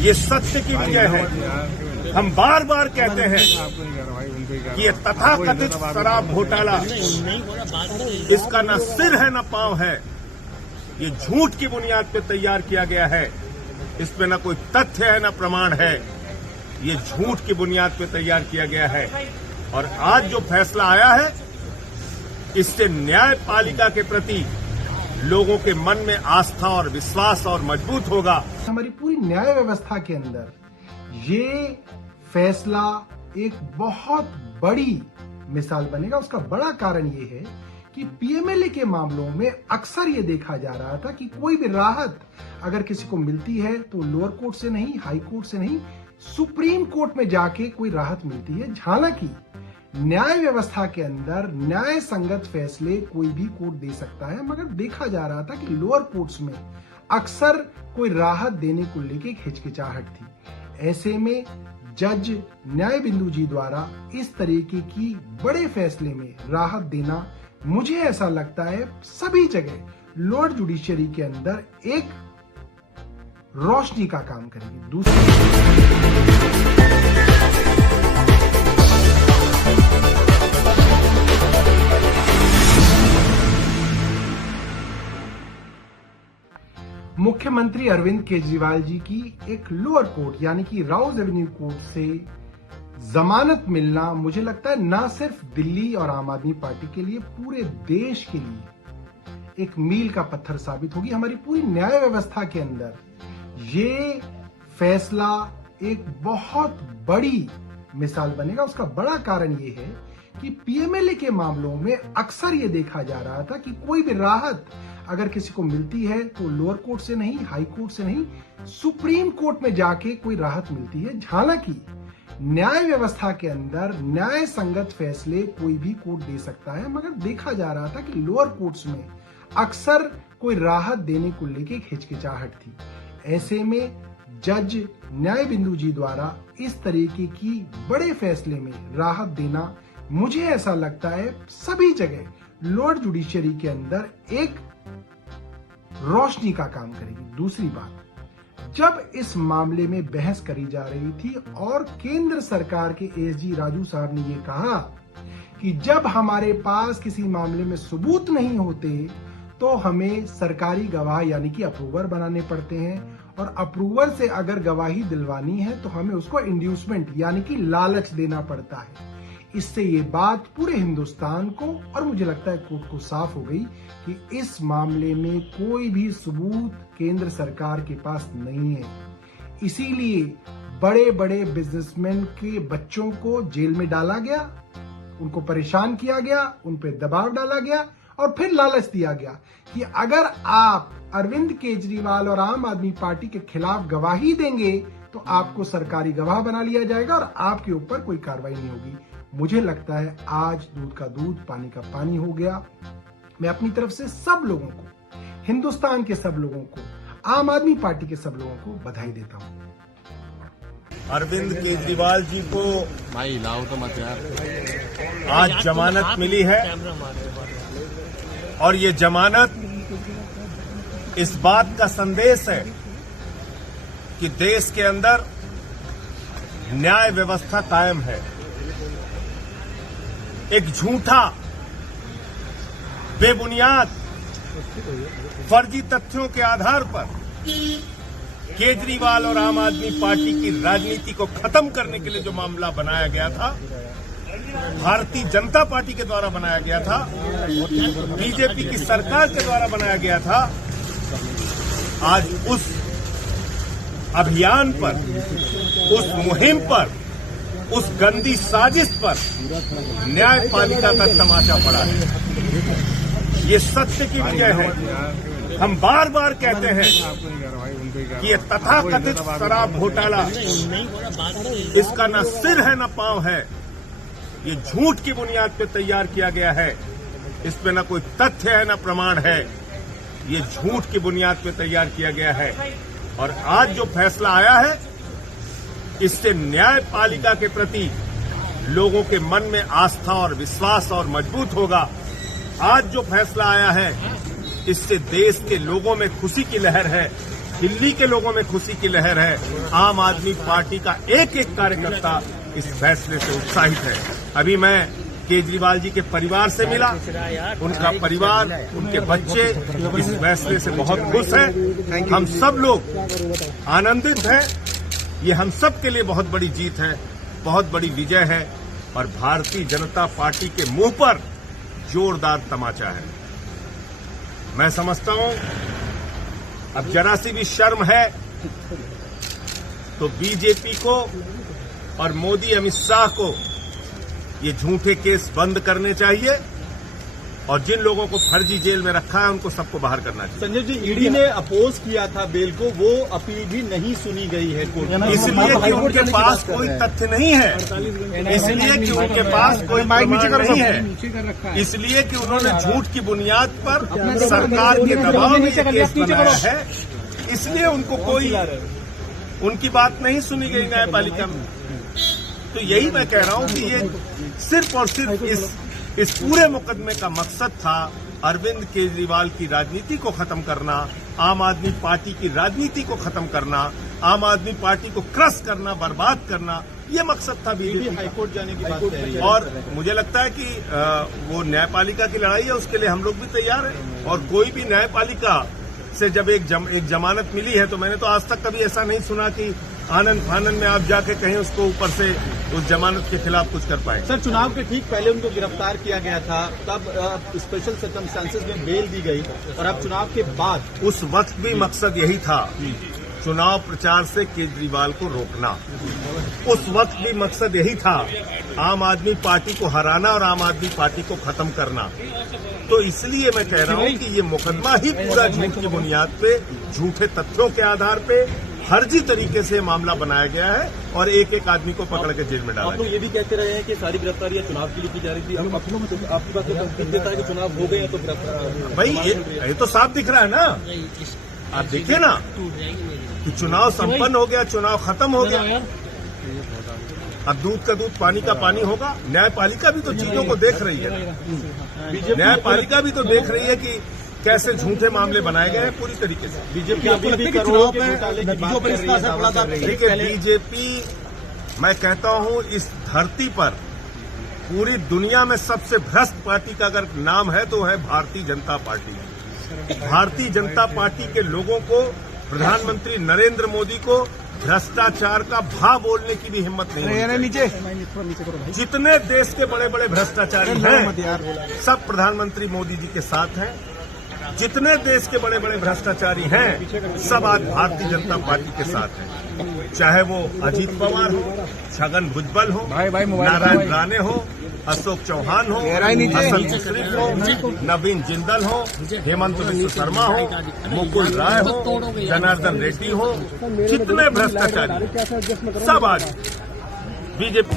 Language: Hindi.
ये सत्य की विजय है। हम बार बार कहते हैं कि ये तथाकथित शराब घोटाला, इसका न सिर है न पांव है। ये झूठ की बुनियाद पर तैयार किया गया है। इसमें न कोई तथ्य है न प्रमाण है। ये झूठ की बुनियाद पर तैयार किया गया है। और आज जो फैसला आया है, इससे न्यायपालिका के प्रति लोगों के मन में आस्था और विश्वास और मजबूत होगा। हमारी पूरी न्याय व्यवस्था के अंदर ये फैसला एक बहुत बड़ी मिसाल बनेगा। उसका बड़ा कारण ये है कि पीएमएलए के मामलों में अक्सर ये देखा जा रहा था कि कोई भी राहत अगर किसी को मिलती है तो लोअर कोर्ट से नहीं, हाई कोर्ट से नहीं, सुप्रीम कोर्ट में जाके कोई राहत मिलती है। हालांकि न्याय व्यवस्था के अंदर न्याय संगत फैसले कोई भी कोर्ट दे सकता है, मगर देखा जा रहा था कि लोअर कोर्ट्स में अक्सर कोई राहत देने को लेके एक हिचकिचाहट थी। ऐसे में जज न्याय बिंदु जी द्वारा इस तरीके की बड़े फैसले में राहत देना, मुझे ऐसा लगता है सभी जगह लोअर जुडिशरी के अंदर एक रोशनी का काम करेगी। मुख्यमंत्री अरविंद केजरीवाल जी की एक लोअर कोर्ट यानी कि राउज एवेन्यू कोर्ट से जमानत मिलना, मुझे लगता है ना सिर्फ दिल्ली और आम आदमी पार्टी के लिए, पूरे देश के लिए एक मील का पत्थर साबित होगी। हमारी पूरी न्याय व्यवस्था के अंदर ये फैसला एक बहुत बड़ी मिसाल बनेगा। उसका बड़ा कारण ये है कि पीएमएलए के मामलों में अक्सर ये देखा जा रहा था कि कोई भी राहत अगर किसी को मिलती है तो लोअर कोर्ट से नहीं, हाई कोर्ट से नहीं, सुप्रीम कोर्ट में जाके कोई राहत मिलती है। हालांकि न्याय व्यवस्था के अंदर न्याय संगत फैसले कोई भी कोर्ट दे सकता है, मगर देखा जा रहा था कि लोअर कोर्ट्स में अक्सर कोई राहत देने को लेके एक हिचकिचाहट थी। ऐसे में जज न्याय बिंदु जी द्वारा इस तरीके की बड़े फैसले में राहत देना, मुझे ऐसा लगता है सभी जगह लोअर जुडिशरी के अंदर एक रोशनी का काम करेगी। दूसरी बात, जब इस मामले में बहस करी जा रही थी और केंद्र सरकार के एसजी राजू साहब ने ये कहा कि जब हमारे पास किसी मामले में सबूत नहीं होते तो हमें सरकारी गवाह यानी कि अप्रूवर बनाने पड़ते हैं, और अप्रूवर से अगर गवाही दिलवानी है तो हमें उसको इंड्यूसमेंट यानी कि लालच देना पड़ता है। इससे ये बात पूरे हिंदुस्तान को और मुझे लगता है कोर्ट को साफ हो गई कि इस मामले में कोई भी सबूत केंद्र सरकार के पास नहीं है। इसीलिए बड़े बड़े बिजनेसमैन के बच्चों को जेल में डाला गया, उनको परेशान किया गया, उन पर दबाव डाला गया और फिर लालच दिया गया कि अगर आप अरविंद केजरीवाल और आम आदमी पार्टी के खिलाफ गवाही देंगे तो आपको सरकारी गवाह बना लिया जाएगा और आपके ऊपर कोई कार्रवाई नहीं होगी। मुझे लगता है आज दूध का दूध, पानी का पानी हो गया। मैं अपनी तरफ से सब लोगों को, हिंदुस्तान के सब लोगों को, आम आदमी पार्टी के सब लोगों को बधाई देता हूं। अरविंद केजरीवाल जी को भाई लाओ तो मत यार, आज जमानत मिली है और ये जमानत इस बात का संदेश है कि देश के अंदर न्याय व्यवस्था कायम है। एक झूठा, बेबुनियाद, फर्जी तथ्यों के आधार पर केजरीवाल और आम आदमी पार्टी की राजनीति को खत्म करने के लिए जो मामला बनाया गया था, भारतीय जनता पार्टी के द्वारा बनाया गया था, बीजेपी की सरकार के द्वारा बनाया गया था, आज उस अभियान पर, उस मुहिम पर, उस गंदी साजिश पर न्यायपालिका का तमाचा पड़ा है। ये सत्य की विजय है। हम बार बार कहते हैं कि ये तथाकथित शराब घोटाला, इसका न सिर है न पांव है। ये झूठ की बुनियाद पर तैयार किया गया है। इसमें न कोई तथ्य है न प्रमाण है। ये झूठ की बुनियाद पर तैयार किया गया है। और आज जो फैसला आया है, इससे न्यायपालिका के प्रति लोगों के मन में आस्था और विश्वास और मजबूत होगा। आज जो फैसला आया है, इससे देश के लोगों में खुशी की लहर है। दिल्ली के लोगों में खुशी की लहर है। आम आदमी पार्टी का एक एक कार्यकर्ता इस फैसले से उत्साहित है। अभी मैं केजरीवाल जी के परिवार से मिला, उनका परिवार, उनके बच्चे इस फैसले से बहुत खुश हैं। हम सब लोग आनंदित हैं। ये हम सब के लिए बहुत बड़ी जीत है, बहुत बड़ी विजय है और भारतीय जनता पार्टी के मुंह पर जोरदार तमाचा है। मैं समझता हूं अब जरा सी भी शर्म है तो बीजेपी को और मोदी अमित शाह को ये झूठे केस बंद करने चाहिए और जिन लोगों को फर्जी जेल में रखा है उनको सबको बाहर करना चाहिए। संजय जी, ईडी ने अपोज किया था बेल को, वो अपील भी नहीं सुनी गई है कोर्ट में। इसलिए कि उनके पास कोई तथ्य नहीं है, इसलिए कि उनके पास कोई प्रमाण नहीं है, इसलिए कि उन्होंने झूठ की बुनियाद पर सरकार के दबाव में ये केस बनाया है, इसलिए उनको कोई उनकी बात नहीं सुनी गई न्यायपालिका में। तो यही मैं कह रहा हूं कि ये सिर्फ और सिर्फ इस पूरे मुकदमे का मकसद था अरविंद केजरीवाल की राजनीति को खत्म करना, आम आदमी पार्टी की राजनीति को खत्म करना, आम आदमी पार्टी को क्रश करना, बर्बाद करना, ये मकसद था बीजेपी हाईकोर्ट जाने की बात कह रही है। और मुझे लगता है कि वो न्यायपालिका की लड़ाई है, उसके लिए हम लोग भी तैयार हैं। और कोई भी न्यायपालिका से जब एक जमानत मिली है तो मैंने तो आज तक कभी ऐसा नहीं सुना कि आनंद फानंद में आप जाके कहीं उसको ऊपर से उस जमानत के खिलाफ कुछ कर पाए। सर, चुनाव के ठीक पहले उनको गिरफ्तार किया गया था, तब स्पेशल सर्कमस्टांसेस में बेल दी गई और अब चुनाव के बाद उस वक्त भी मकसद यही था, चुनाव प्रचार से केजरीवाल को रोकना। उस वक्त भी मकसद यही था, आम आदमी पार्टी को हराना और आम आदमी पार्टी को खत्म करना। तो इसलिए मैं कह रहा हूं कि ये मुकदमा ही पूरा झूठ की बुनियाद पे, झूठे तथ्यों के आधार पे, फर्जी तरीके से मामला बनाया गया है और एक एक आदमी को पकड़ के जेल में डाला आप लोग ये भी कहते रहे हैं कि सारी गिरफ्तारियां चुनाव के लिए की जा रही थी। अब आपकी बात को तस्दीक देता है कि चुनाव हो गए तो गिरफ्तार। भाई ये तो साफ दिख रहा है ना, आप देखिए ना कि चुनाव संपन्न हो गया, चुनाव खत्म हो गया। अब दूध का दूध, पानी का पानी होगा। न्यायपालिका भी तो चीजों को देख रही है, न्यायपालिका भी तो देख रही है कि कैसे झूठे मामले बनाए गए हैं पूरी तरीके से। बीजेपी अभी भी करोड़ों के घोटाले की बात कर रही है। देखिए, बीजेपी, मैं कहता हूं इस धरती पर पूरी दुनिया में सबसे भ्रष्ट पार्टी का अगर नाम है तो है भारतीय जनता पार्टी। भारतीय जनता पार्टी के लोगों को, प्रधानमंत्री नरेंद्र मोदी को भ्रष्टाचार का भा बोलने की भी हिम्मत नहीं है। जितने देश के बड़े बड़े भ्रष्टाचारी हैं सब प्रधानमंत्री मोदी जी के साथ हैं। जितने देश के बड़े बड़े भ्रष्टाचारी हैं सब आज भारतीय जनता पार्टी के साथ हैं। चाहे वो अजीत पवार हो, छगन भुजबल हो, नारायण राणे हो, अशोक चौहान हो, हसन मुशर्रफ हो, नवीन जिंदल हो, हेमंत बिश्व शर्मा हो, मुकुल राय हो, जनार्दन रेड्डी हो, जितने भ्रष्टाचारी सब आज बीजेपी